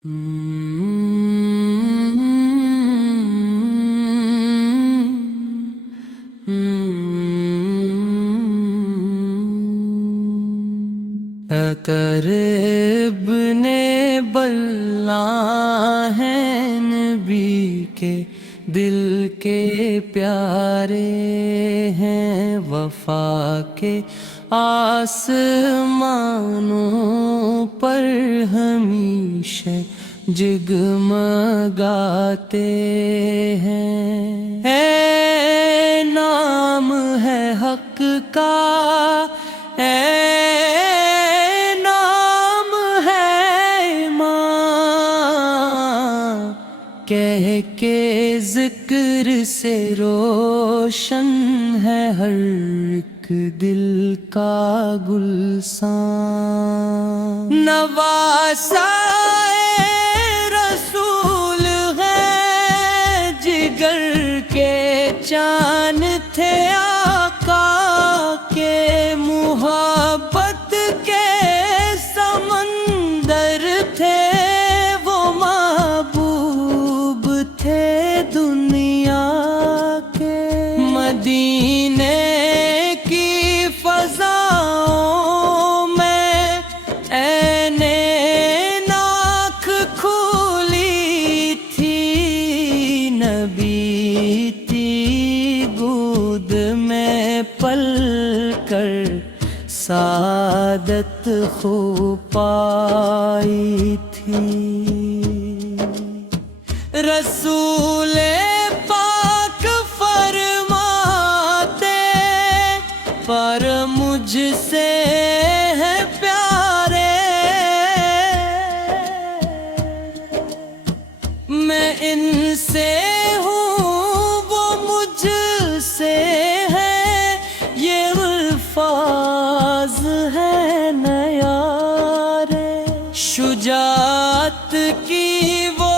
اگر ابن بلّہ ہیں نبی کے دل کے پیارے ہیں، وفا کے آسمانوں پر ہمیشہ جگمگاتے ہیں۔ اے نام ہے حق کا، اے نام ہے ایمان، کہہ کے ذکر سے روشن ہے ہر ایک دل کا گلشن۔ نواسا رسول ہے، جگر کے چاند تھے آقا کے، محبت کے سمندر تھے وہ، محبوب تھے دنیا کے۔ مدینے کی فضاؤں میں عین ناک کھلی تھی، نبی تھی گود میں پل کر سعادت خوب پائی تھی۔ رسول پاک فرماتے پر مجھ سے ہے پیارے، میں ان سے ہوں وہ مجھ سے ہے، یہ الفاظ ہے نیارے۔ شجاعت کی وہ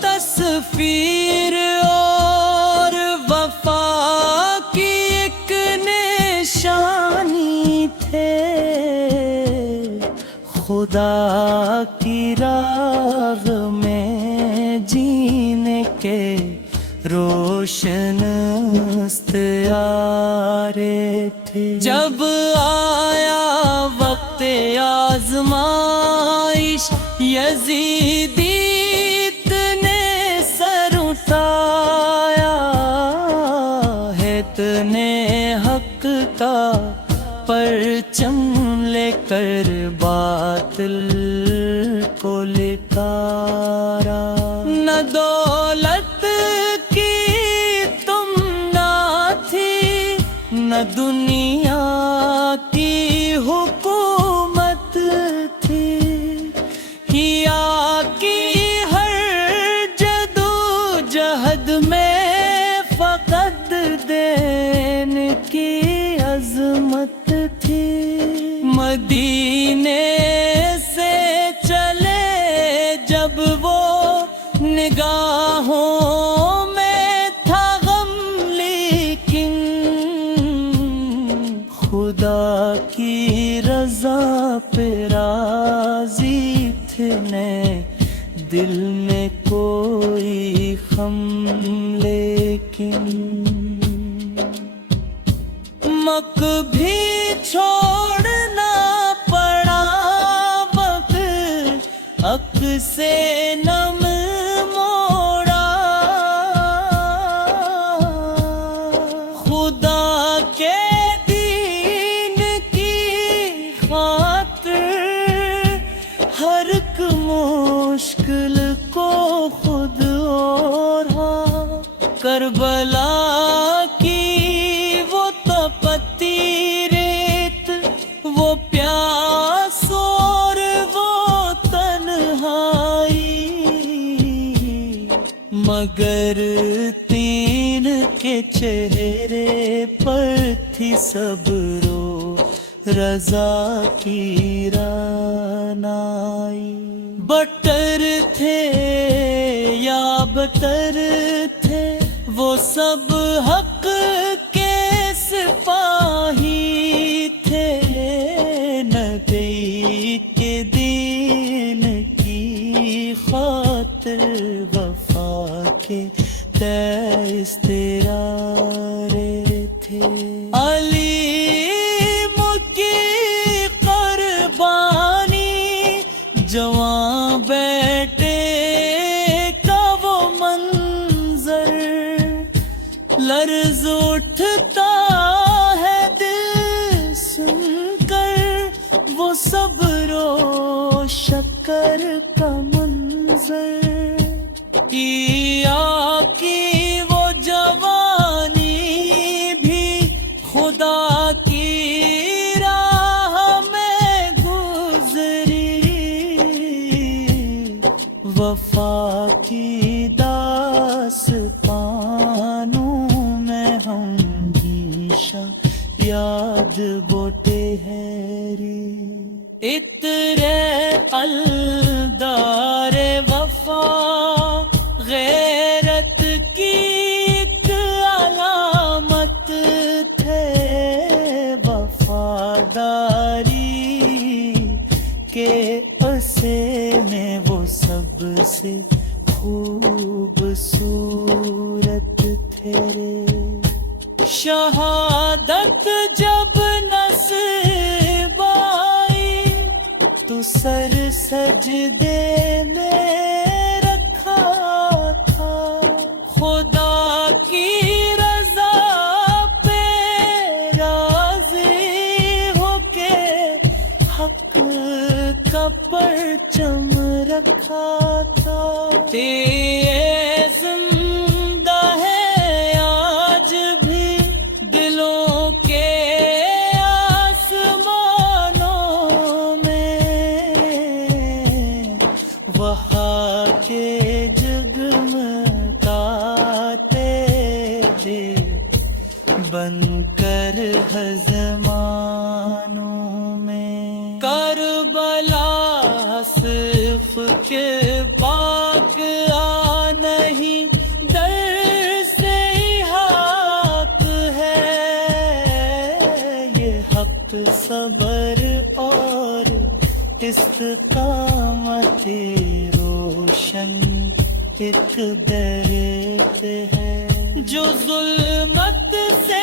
تصویر اور وفا کی ایک نشانی تھے، خدا کی راہ میں جینے کے روشن استعارے تھے۔ جب آیا وقت آزمائش، یزیدی اتنے سر اٹھایا ہے، اتنے حق کا پرچم لے کر باطل کو لکارا۔ نہ دولت کی تمنا تھی، نہ دنیا کی حکومت تھی، کیا کی ہر جدوجہد میں فقط دین کی عظمت تھی۔ مدینے سے چلے جب وہ نگاہوں میں تھا غم، لیکن خدا کی رضا پہ راضی تھے، دل میں کوئی غم لیکن۔ مکہ بھی چھوڑنا پڑا وقت، حق سے نم موڑا، خدا کے دین کی خاطر ہر ایک مشکل کو خود اوڑھا۔ کربلا کی وہ تپتی ریت، وہ پیاس اور وہ تنہائی، مگر تین کے چہرے پر تھی صبر و رضا کی رعنائی۔ بٹر تھے یا بتر تھے وہ سب حق کے سپاہی تھے، نبی کے دین کی خواہش خاطر وفا کے تیس تیرارے تھے علیم کی قربانی جوان بیٹے کا وہ منظر لرز اٹھتا ہے دل سن کر وہ صبر و شکر کا منظر کیا کی وہ جوانی بھی خدا کی راہ میں گزری وفا کی داستانوں میں ہمیشہ یاد بوٹے ہیری اترے الدار وفا غیرت کی ایک علامت تھے وفاداری کے اسے میں وہ سب سے خوبصورت تھے شہادت جب نصیب آئی تو سر سجدے میں رکھا تھا خدا کی رضا پہ راضی ہو کے حق کا پرچم رکھا تھا یہ زندہ ہے آج بھی دلوں کے آسمانوں میں وہاں کے جگمگاتے دل بن کر ہزمانوں میں کربلا صرف کے پاک نہیں در سے حق ہے یہ حق صبر اور استقامت روشن ایک درت ہے جو ظلمت سے